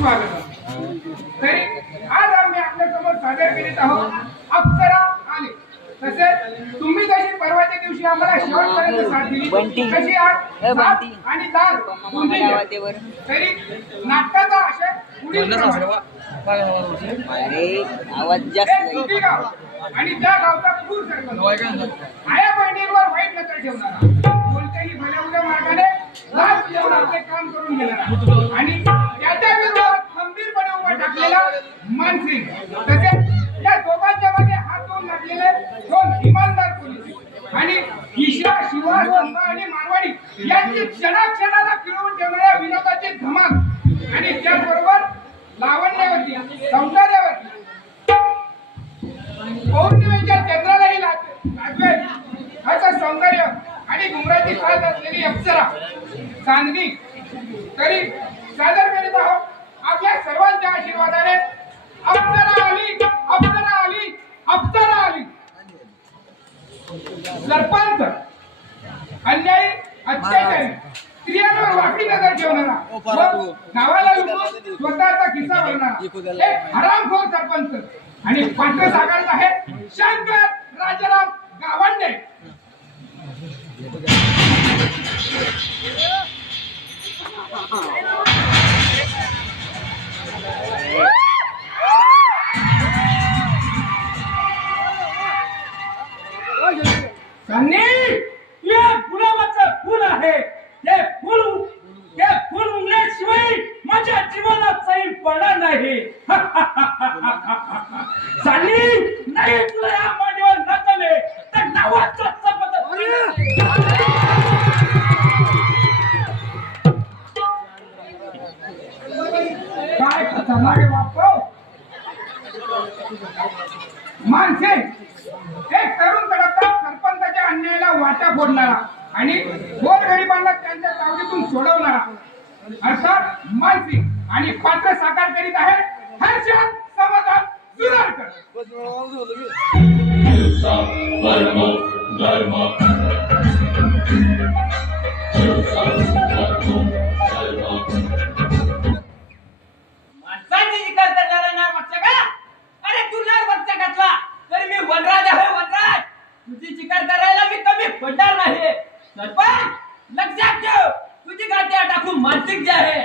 सुस्वागतम. तरी आज आम्ही आपल्या समोर सादर करीत आहोत अप्सरा आले. तसेच तुम्ही जशी परवाच्या दिवशी आम्हाला शेवटपर्यंत साथ दिली तशी आज साथ आणि दाद दोन्ही द्या. तरी नाटकाचा आशय पुढील अरे आवाज जास्त गाव आणि त्या गावचा पूर सरपंच आया बहिणींवर वाईट नजर ठेवणारा, कोणत्याही भल्या उद्या मार्गाने लाच ठेवणारे काम करून गेला आणि त्याच्या विरोधात खंबीरपणे उभा टाकलेला मानसिंग. तसेच या दोघांच्या मागे हात धरून लागलेले दोन इमानदार पोलीस आणि ईशा शिवा संभा आणि मारवाडी यांची क्षणाक्षणाला खिळवून ठेवणाऱ्या विनोदाची धमाल आणि त्याचबरोबर लावण्यावरती सौंदर्यावरती पौर्णिमेच्या चंद्रालाही लागवेल असं सौंदर्य आणि घुमराची खात असलेली अप्सरा चांदणी. तरी सादर करीत आहोत आपल्या सर्वांच्या आशीर्वादाने अप्सरा आली, अप्सरा आली, अप्सरा आली. सरपंच अन्यायी अत्याचारी स्त्रियांवर वाकडी नजर ठेवणारा, गावाला लुटून स्वतःचा खिस्सा भरणारा एक हरामखोर सरपंच आणि पात्र साकारत आहे शंकर राजाराम गावंडे. हे गुलाबाचं फुल आहे. ते फुल उमल्याशिवाय माझ्या जीवनात सैल पडणार नाही. नाही तुला या मांडीवर नकले तर नावाचा काय खतरनाक वापरो माणसे. एक तरुण तडफदार सरपंचाच्या अन्यायाला वाटा फोडणारा आणि गोरगरिबांना त्यांच्या तावडीतून सोडवणारा अर्थात मानसिंग आणि पात्र साकार करीत आहे हर्षद समाधान सुरारकर. माणसांची शिकार करणारा नार बच्चा का? अरे तू नार बच्चा घातला तरी मी वनराज आहे. वनराज तुझी शिकार करायला मी कमी पडणार नाही. सरपंच लक्षात ठेव, तुझी गाठी टाकून मानसिक जे आहे.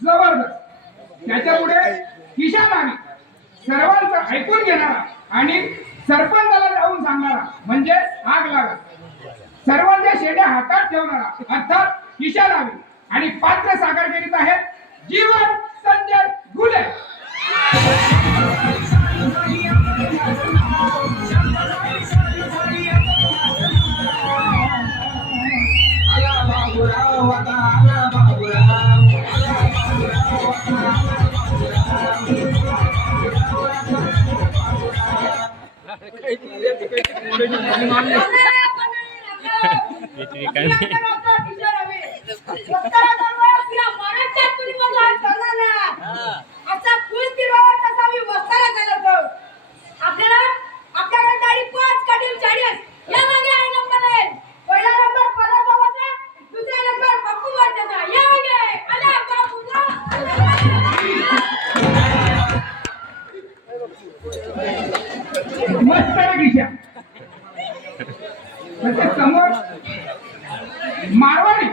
जबरदस्त. त्याच्या पुढे किशान आणि सर्वांचं ऐकून घेणारा आणि सरपंचाला जाऊन सांगणारा म्हणजे आग लागत. सर्वांच्या शेड्या हातात ठेवणारा अर्थात किशान आवी आणि पात्र साकार करीत आहेत जीवन संजय घुले. समोर मारवाडी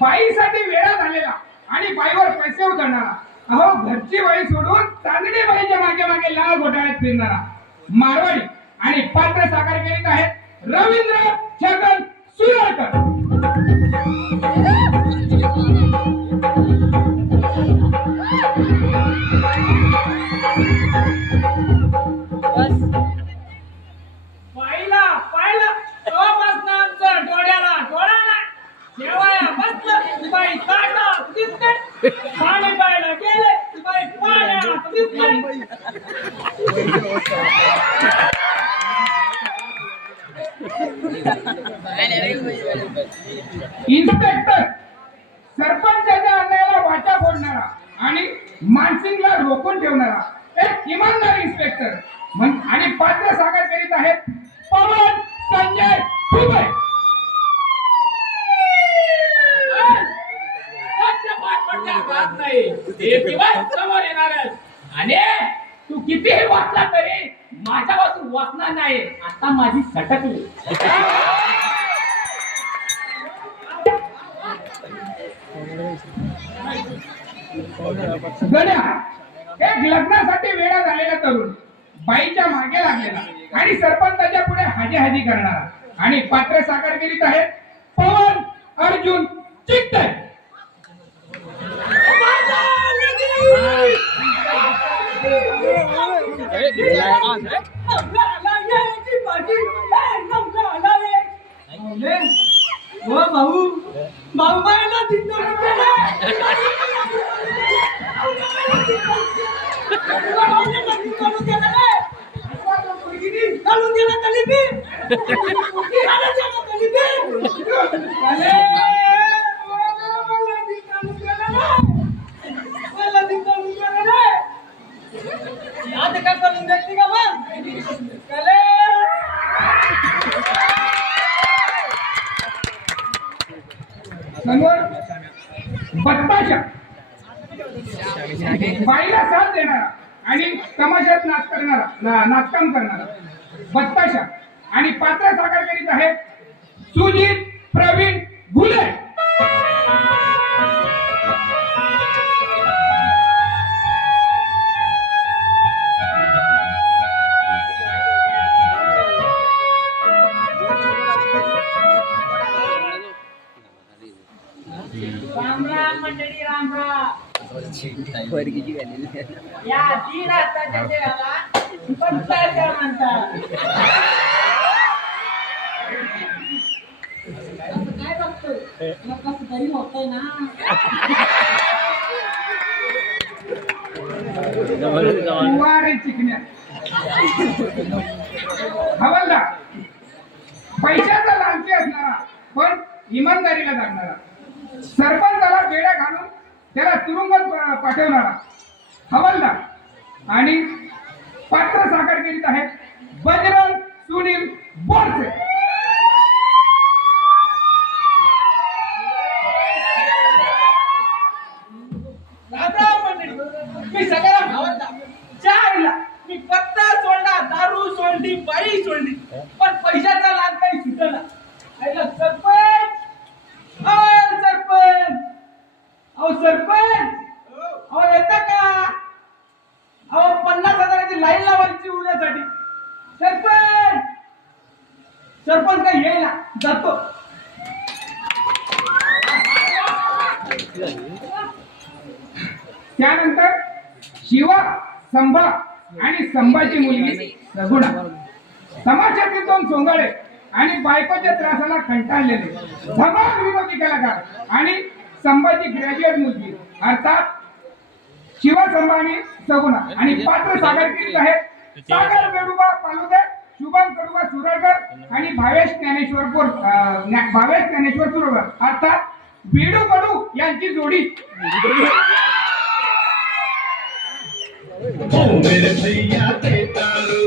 बाईसाठी वेळा झालेला आणि बाईवर पैसे उतरणारा, अहो घरची बाई सोडून चांदणी बाईच्या मागे मागे लाल घोटाळ्यात फिरणारा मारवाडी आणि पात्र साकार करीत आहेत रवींद्र छगन सुरारकर. पाहिला तो बसना आमचं डोळ्याला डोळा नाही. जेवाया बसलं बाई काढला दिसते, पाणी प्यायला गेले बाई पाण्या दिसते. इन्स्पेक्टर सरपंचाच्या अन्यायाला वाटा फोडणारा आणि मानसिंगला रोखून ठेवणारा एक इमानदार इन्स्पेक्टर आणि पात्र साकार करीत आहेत पवन संजय दुबे. वाचणार नाही एक दिवस समोर येणारच आणि तू कितीही वाचला तरी माझ्यापासून वाचणार नाही आता माझी सटकली गण्या एक लग्नासाठी वेळा झालेला तरुण बाईच्या मागे लागलेला आणि सरपंचाच्या पुढे हाजी हाजी करणारा आणि पात्र साकारगिरीत आहेत पवन अर्जुन चित्ते. भाऊ भाऊ बायला समोर बदमाशा बाईला साथ देणारा आणि तमाशात नाच करणारा नाचकाम करणारा बदमाशा आणि पात्र साकार करीत आहेत सुजित प्रवीण घुले. राम राम मंडळी राम राम वर्गीची झालेली या तीन आताच्या देवाला पंचायत म्हणतात काय बघतोय कसं तरी होतंय ना वारे चिकण्या हवालदार पैशाचा लालची असणारा पण इमानदारीला जगणारा सरपंचाला बेड्या घालून त्याला तुरुंगात पाठवणारा हवालदार आणि पात्र साकार करीत आहेत बजरंग सुनील बोरसे. मी सगळ्या भावांना चारला मी पत्ता सोडला दारू सोडली बाई सोडली पण पैशाचा लाभ काही सुटला आईला सरपंच सरपंच अहो सरपंच अहो येता का अहो 50,000ची लाईन लावायची उद्यासाठी सरपंच सरपंच काय येईल ना जातो त्यानंतर शिवा संभा आणि संभाची मुलगी सगुणा तमाशातील दोन सोंगाडे आणि बायकोच्या त्रासाला कंटाळलेले धमाल विनोदी कलाकार आणि संभाजी ग्रॅज्युएट मुलगी अर्थात शिवा संभा आणि सगुणा आणि पात्र सागर करीत आहेत सागर वेडुबा पालुदे शुभम कडुबा सुरळकर आणि भावेश ज्ञानेश्वर सुरळकर अर्थात वेडू कडू यांची जोडी. ओ मेरे भैया देता रो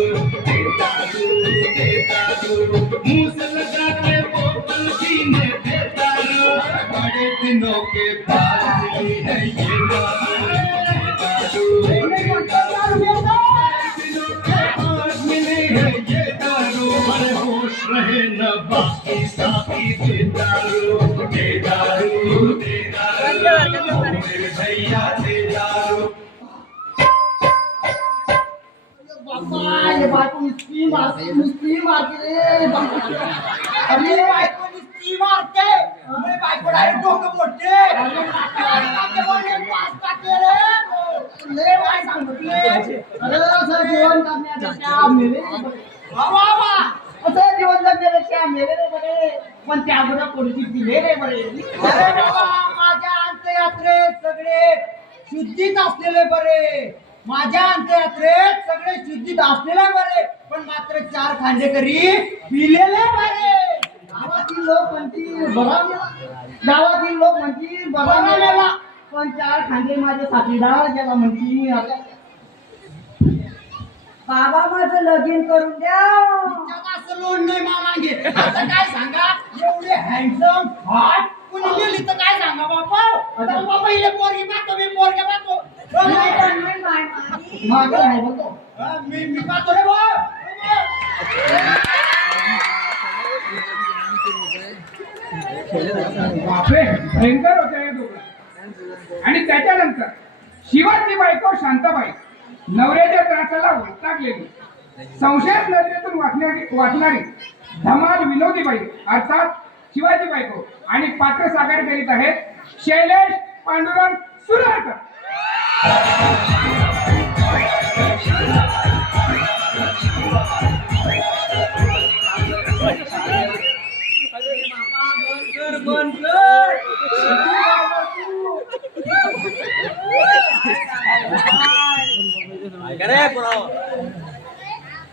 मुंह से लगा के बोतल पीने देता रो बड़े दिनों के बाद मिली है ये दारू बड़े होश रहे न बाकी साथी देता रो मेरे भैया देता रो. ये बायको नुसती मारते रे अरे बायको नुसती मारते अरे बायको डायरेक्ट डोकं मोडते लय वाय सांगितले अरे असं जीवन जगण्यापेक्षा मेले वा असं जीवन जगण्यापेक्षा मेले रे बरे पण त्याबरोबर कोणती दिले रे बरे अरे बाबा माझ्या अंत्ययात्रेत सगळे शुद्धीत असलेले बरे माझ्या अंत्ययात्रेत सगळे शुद्धीत असलेले बरे पण मात्र 4 खांडेकरी पिलेले बरे. गावातील लोक म्हणतील बरा मेला पण 4 खांदे माझे साथीदार ज्याला म्हणतील बाबा माझं लगीन करून द्या असं लोन नाही मामांगे आता काय सांगा एवढे हँडसम हॉट कुणी गेली तर काय सांगा बापा बापा इले पोरगी बा तुम्ही माझं नाही बोलतो मी पाहतो रे भाऊ बापरे भयंकर होतं हे दोघं. आणि त्याच्यानंतर शिवाची बायको शांताबाई नवऱ्याच्या त्रासाला वैतागलेली संशयात नजरेतून वाचणारी धमाल विनोदीबाई अर्थात शिवाजी बायको आणि पात्र साकार करीत आहेत शैलेश पांडुरंग सुराळकर.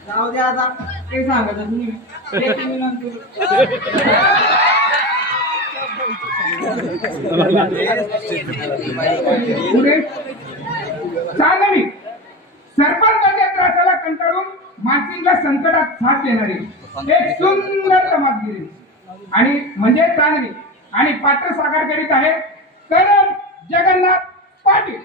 जाऊ दे आता ते सांगत तुम्ही पुढे चांदणी सरपंचाच्या त्रासाला कंटाळून मानसिंगला संकटात साथ देणारी एक सुंदर तमासगिरी आणि म्हणजे चांदणी आणि पात्र साकार करीत आहेत करण जगन्नाथ पाटील.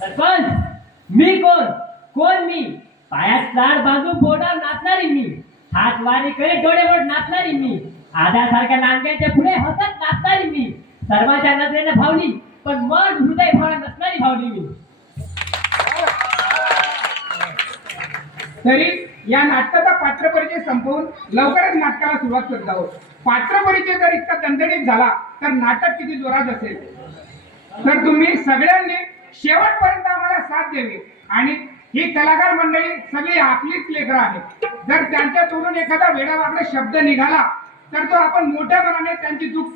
सरपंच मी कोण मी पायात लाड बांधून बोटावर नाचणारी मी हात वारी करे डोळेवर नाचणारी मी आधासारख्या नांग्यांच्या पुढे हसत नाचणारी मी सर्वांच्या नजरेने भावली पण मन हृदय भावना नसणारी भावली मी. तरी या नाटकाचा पात्र परिचय संपवून लवकरच नाटकाला सुरुवात करत आहोत. पात्र परिचय जर इतका दणदणीत झाला तर नाटक किती जोरात असेल. तर तुम्ही सगळ्यांनी शेवटपर्यंत आम्हाला साथ द्यावी आणि ही कलाकार मंडळी सगळी आपलीच लेकरं आहेत. जर त्यांच्या तोडून एखादा वेडावाकडा शब्द निघाला तर तो आपण मोठ्या मनाने त्यांची चूक